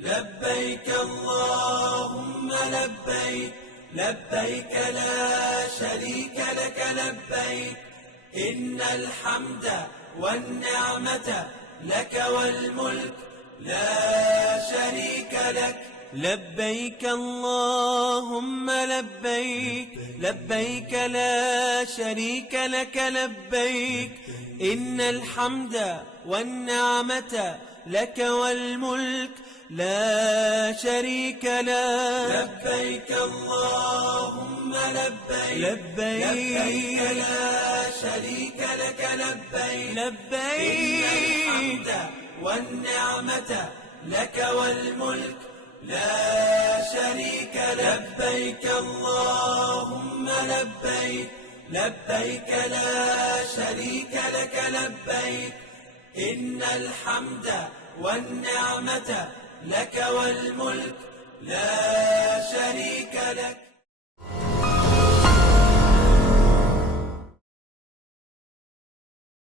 لبيك اللهم لبيك، لبيك لا شريك لك لبيك، إن الحمد والنعمة لك والملك لا شريك لك. لبيك اللهم لبيك، لبيك لا شريك لك لبيك، إن الحمد والنعمة لك والملك لا شريك لك. لبيك اللهم لبيك، لبيك لا شريك لك لبيك، لبيك إن الحمد والنعمة لك والملك لا شريك لك. لبيك اللهم لبيك، لبيك لا شريك لك لبيك، إن الحمد والنعمة لك والملك لا شريك لك.